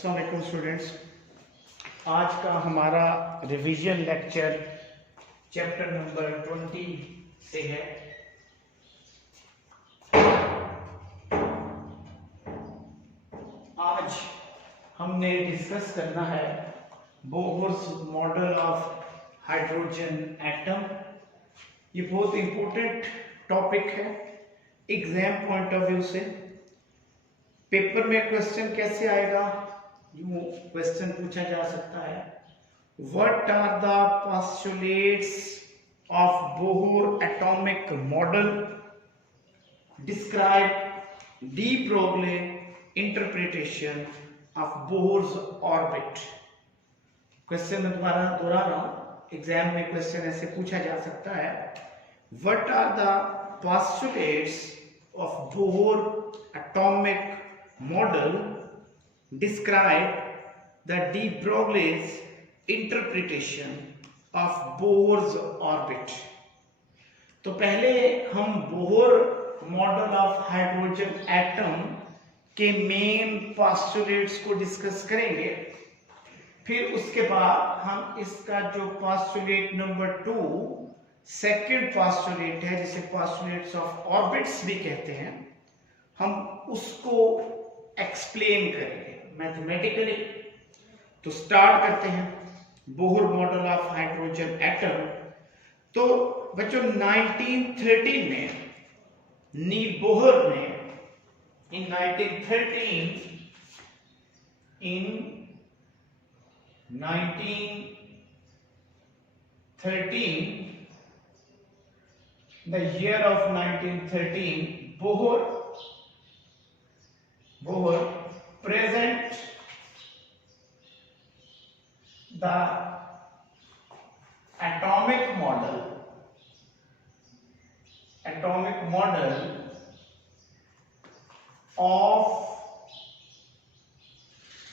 अस्सलाम वालेकुम स्टूडेंट्स। आज का हमारा रिवीजन लेक्चर चैप्टर नंबर 20 से है। आज हमने डिस्कस करना है Bohr's model of hydrogen atom. ये बहुत इंपॉर्टेंट टॉपिक है एग्जाम पॉइंट ऑफ व्यू से। पेपर में क्वेश्चन कैसे आएगा, यूं क्वेश्चन पूछा जा सकता है, what are the postulates of Bohr atomic model, describe de Broglie interpretation of Bohr's orbit. Question मैं दोबारा दोहरा रहा हूं, एग्जाम में क्वेश्चन ऐसे पूछा जा सकता है, what are the postulates of Bohr atomic model, describe the de Broglie's interpretation of Bohr's orbit। तो पहले हम Bohr model of hydrogen atom के मेन पोस्टुलेट्स को डिस्कस करेंगे। फिर उसके बाद हम इसका जो पोस्टुलेट नंबर 2 सेकंड पोस्टुलेट है, जिसे पोस्टुलेट्स ऑफ ऑर्बिट्स भी कहते हैं, हम उसको एक्सप्लेन करेंगे मैथमेटिकली। तो स्टार्ट करते हैं Bohr model of hydrogen atom. तो बच्चों 1913 में नील बोहर ने इन 1913 the year of 1913 Bohr present the atomic model of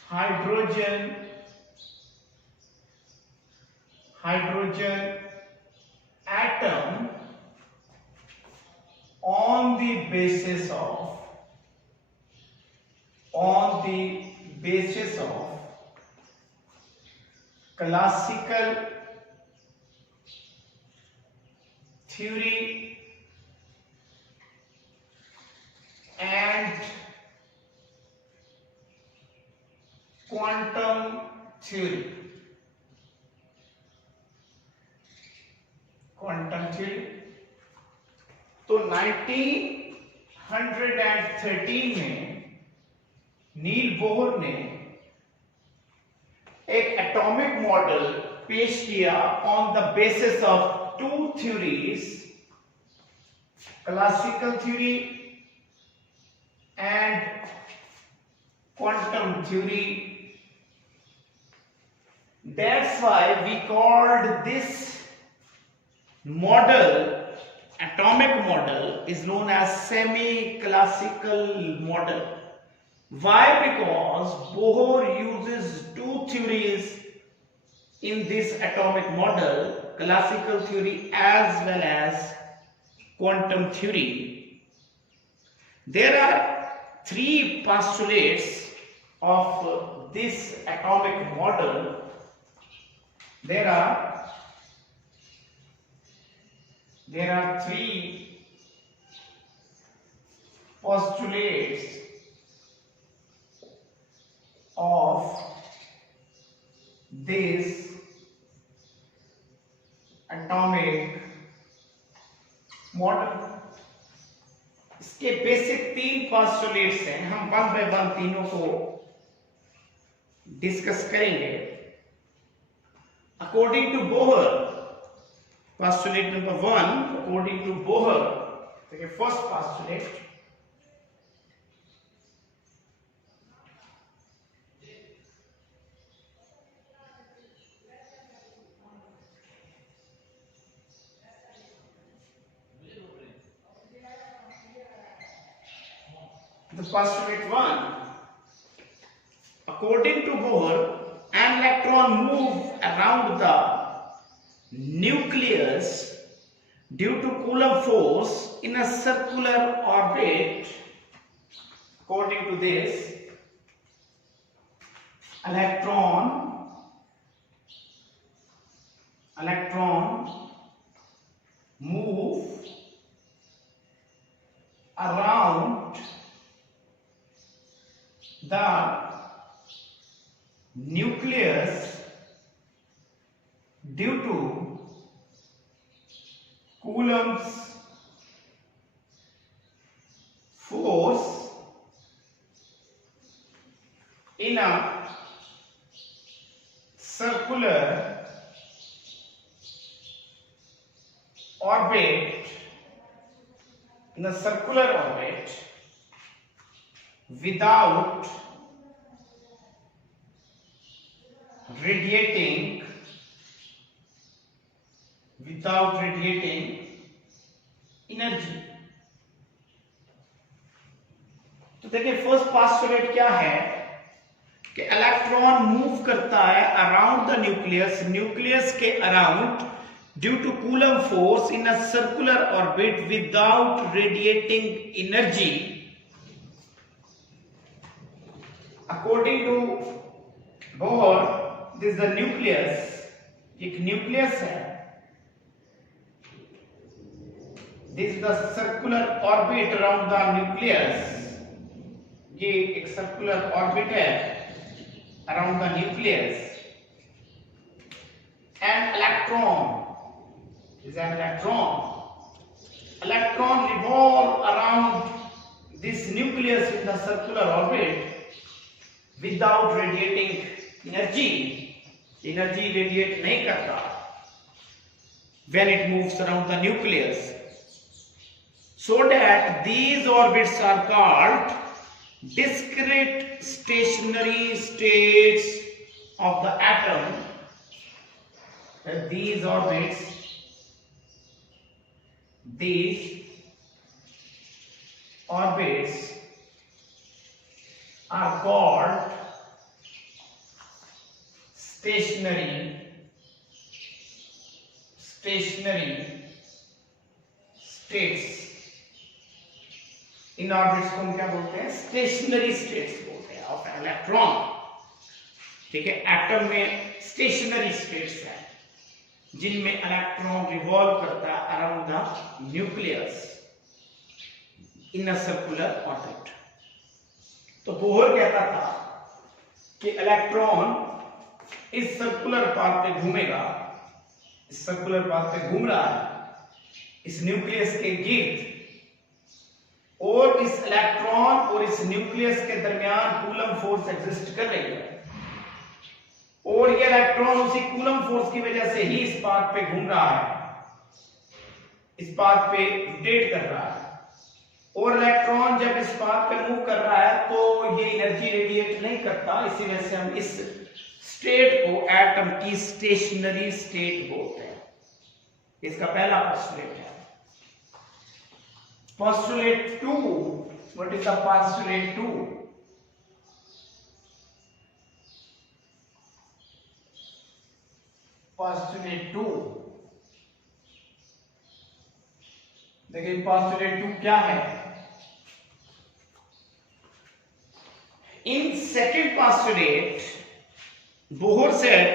hydrogen atom on the basis of classical theory and quantum theory। तो 1913 में नील बोहर ने एक एटॉमिक मॉडल पेश किया on the basis of two theories, classical theory and quantum theory. That's why we called this model, atomic model, is known as semi-classical model। Why? Because Bohr uses two theories in this atomic model, classical theory as well as quantum theory। There are three postulates of this atomic model। There are three postulates of this atomic model। इसके बेसिक 3 पोस्टुलेट्स हैं, हम one by one तीनों को डिस्कस करेंगे। According to Bohr, postulate number 1, according to Bohr, the first postulate, the postulate 1, according to Bohr, an electron moves around the nucleus due to Coulomb force in a circular orbit. According to this, electron move around the nucleus due to Coulomb's force in a circular orbit, without radiating energy. तो देखिए first postulate क्या है कि electron move करता है around the nucleus के around due to Coulomb force in a circular orbit without radiating energy. According to Bohr this the nucleus, एक nucleus है, this is the circular orbit around the nucleus, ये एक circular orbit है around the nucleus, and electron revolve around this nucleus in the circular orbit without radiating energy radiate नहीं करता when it moves around the nucleus, so that these orbits are called discrete stationary states of the atom. These orbits are called stationary states. इन ऑर्बिट्स को हम क्या बोलते हैं? Stationery states बोलते हैं of electron. ठीक है, एटम में स्टेशनरी स्टेट्स हैं जिनमें इलेक्ट्रॉन रिवॉल्व करता है around the nucleus in a circular orbit. तो बोहर कहता था कि इलेक्ट्रॉन इस सर्कुलर पाथ पे घूमेगा, इस सर्कुलर पाथ पे घूम रहा है इस न्यूक्लियस के गिर्द, और इस इलेक्ट्रॉन और इस न्यूक्लियस के दरमियान कूलम फोर्स एग्जिस्ट कर रही है, और ये इलेक्ट्रॉन उसी कूलम फोर्स की वजह से ही इस पाथ पे घूम रहा है, इस पाथ पे रोटेट कर रहा है। और इलेक्ट्रॉन जब इस पाथ पे मूव कर रहा है तो ये एनर्जी रेडिएट नहीं करता, इसी वजह से हम इस स्टेट को एटम की स्टेशनरी स्टेट बोलते हैं। इसका पहला पोस्टुलेट है। Postulate 2. What is the postulate 2? Postulate 2. देखिए postulate 2 क्या है? In second postulate, Bohr said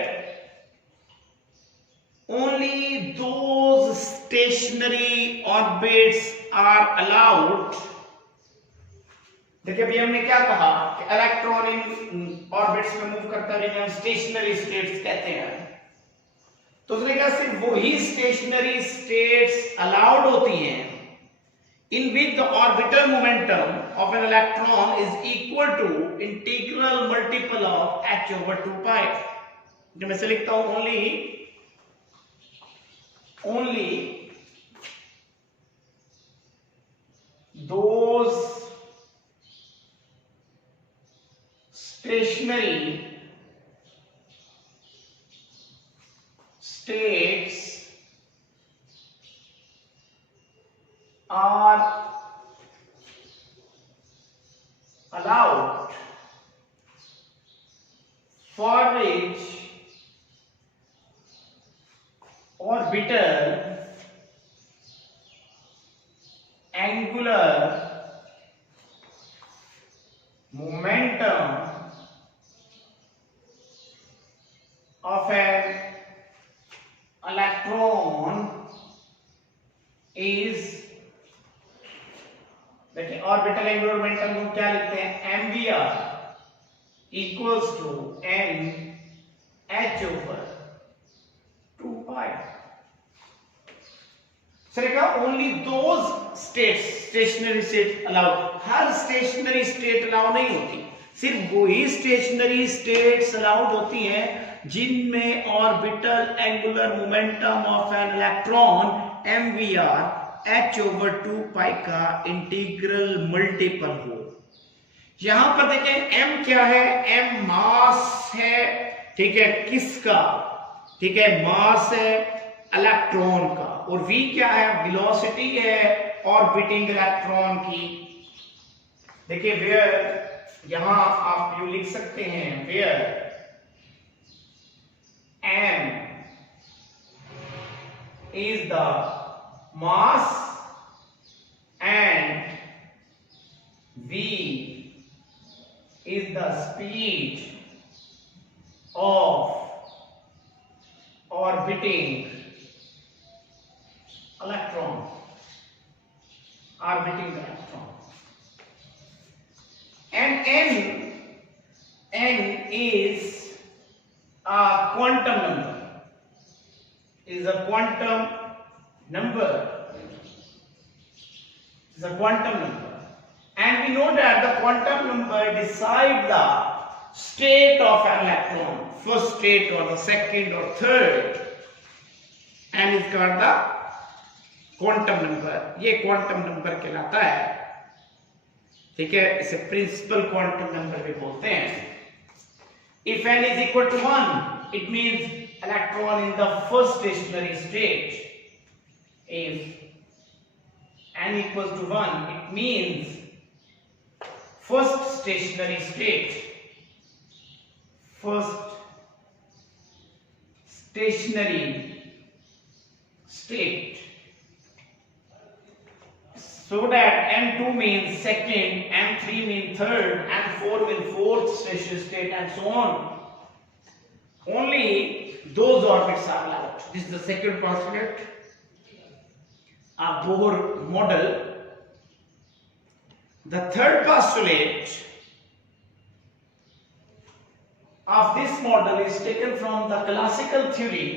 only those stationary orbits are allowed. देखिए अभी हमने क्या कहा कि इलेक्ट्रॉन इन ऑर्बिट्स में मूव करता है जिन्हें हम स्टेशनरी स्टेट्स कहते हैं। तो उसने कहा सिर्फ वही स्टेशनरी स्टेट्स अलाउड होती हैं in which the orbital momentum of an electron is equal to integral multiple of h over 2 pi. जो मैं से लिखता हूं only those stationary states are allowed for which orbital angular momentum electron is, देखिए orbital angular momentum को क्या लिखते हैं, mvr equals to n h over 2 pi. Sir only those states, stationary state allowed, हर स्टेशनरी स्टेट अलाउ नहीं होती, सिर्फ वही स्टेशनरी स्टेट्स अलाउड होती हैं जिनमें orbital angular momentum of an electron mvr h over 2 pi का इंटीग्रल मल्टीपल हो। यहां पर देखें m क्या है, m मास है, ठीक है, किसका, ठीक है, मास है इलेक्ट्रॉन का, और v क्या है, वेलोसिटी है ऑर्बिटिंग इलेक्ट्रॉन की। देखिए वेयर, यहां आप यू लिख सकते हैं, where m is the mass and v is the speed of orbiting electron, and n is a quantum number, is a quantum number, is a quantum number, and we know that the quantum number decide the state of an electron, first state or the second or third, and is called the quantum number. ये quantum number कहलाता है, ठीक है, इसे principal quantum number भी बोलते हैं। If n is equal to 1, it means electron in the first stationary state. If n equals to 1, it means first stationary state, first stationary state. So that m2 means second, m3 means third, m4 means fourth stationary state, and so on. Only those orbits are allowed. This is the second postulate of Bohr model. The third postulate of this model is taken from the classical theory.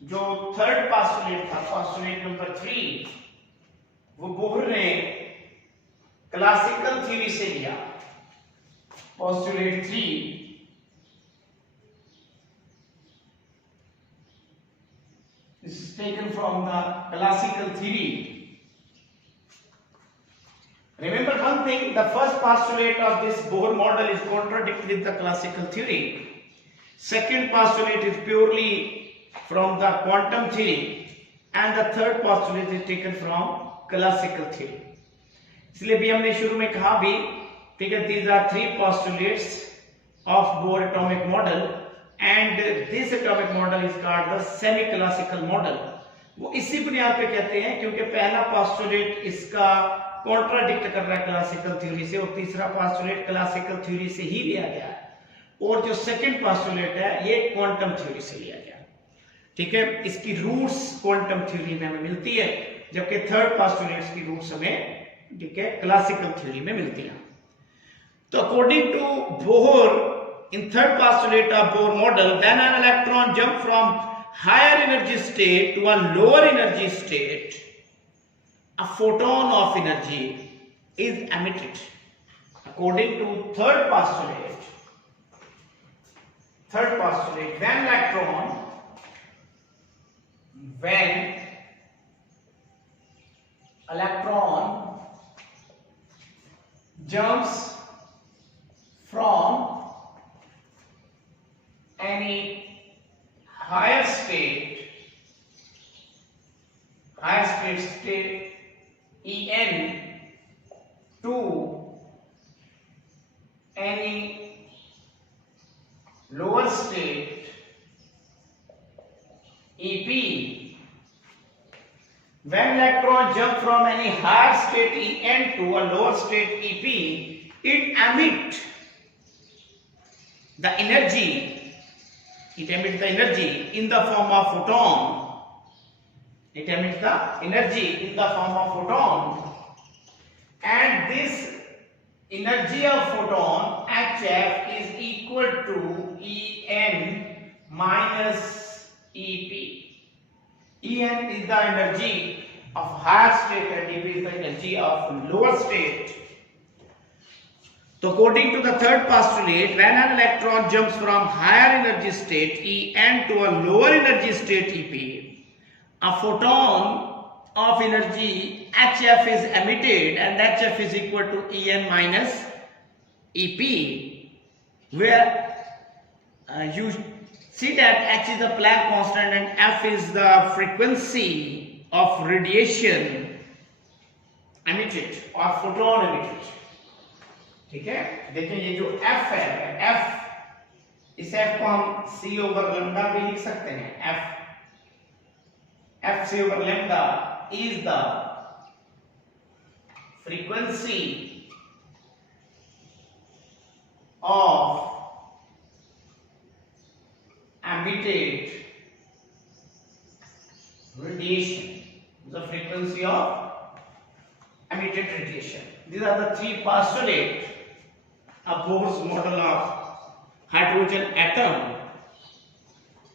जो third postulate था, postulate number 3, वो बोहर ने classical theory से लिया। पोस्टुलेट 3 this is taken from the classical theory. Remember one thing, the first postulate of this Bohr model is contradictory with the classical theory. Second postulate is purely from the quantum theory, and the third postulate is taken from classical theory. इसलिए भी हमने शुरू में कहा भी, ठीक है, these are three postulates of Bohr atomic model, and this atomic model is called the semi classical model. वो इसी बुनियाद पे कहते हैं क्योंकि पहला postulate इसका कॉन्ट्राडिक्ट कर रहा है क्लासिकल थ्योरी से, और तीसरा postulate क्लासिकल थ्योरी से ही लिया गया है, और जो सेकंड postulate है ये क्वांटम थ्योरी से लिया गया, ठीक है। इसकी रूट्स क्वांटम थ्योरी में हमें मिलती है, जबकि थर्ड पोस्टुलेट्स की रूट्स हमें, ठीक है, क्लासिकल थ्योरी में मिलती हैं। तो according to Bohr, in third postulate of Bohr model, when an electron jump from higher energy state to a lower energy state, a photon of energy is emitted. According to third postulate, when electron, when electron jumps from any higher state En to any lower state Ep, when electron jump from any higher state En to a lower state Ep, it emits the energy It emits the energy in the form of photon. It emits the energy in the form of photon, and this energy of photon HF is equal to En minus Ep. En is the energy of higher state and Ep is the energy of lower state. So according to the third postulate, when an electron jumps from higher energy state En to a lower energy state Ep, a photon of energy HF is emitted, and HF is equal to En minus Ep, where you see that H is the Planck constant and F is the frequency of radiation emitted or photon emitted. ठीक है, देखिए ये जो F है, F, इस F को हम C over lambda भी लिख सकते हैं. F C over lambda is the frequency of emitted radiation. The frequency of emitted radiation. These are the three postulates of Bohr's model of hydrogen atom.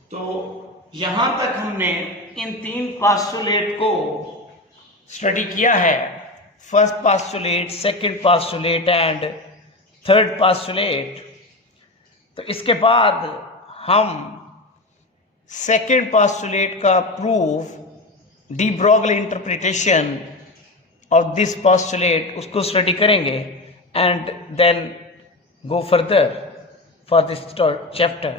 तो यहां तक हमने इन तीन पोस्टुलेट को स्टडी किया है. First postulate, second postulate and third postulate. तो इसके बाद हम सेकंड पोस्टुलेट का proof, de Broglie interpretation of this postulate, उसको स्टडी करेंगे and then go further for this chapter.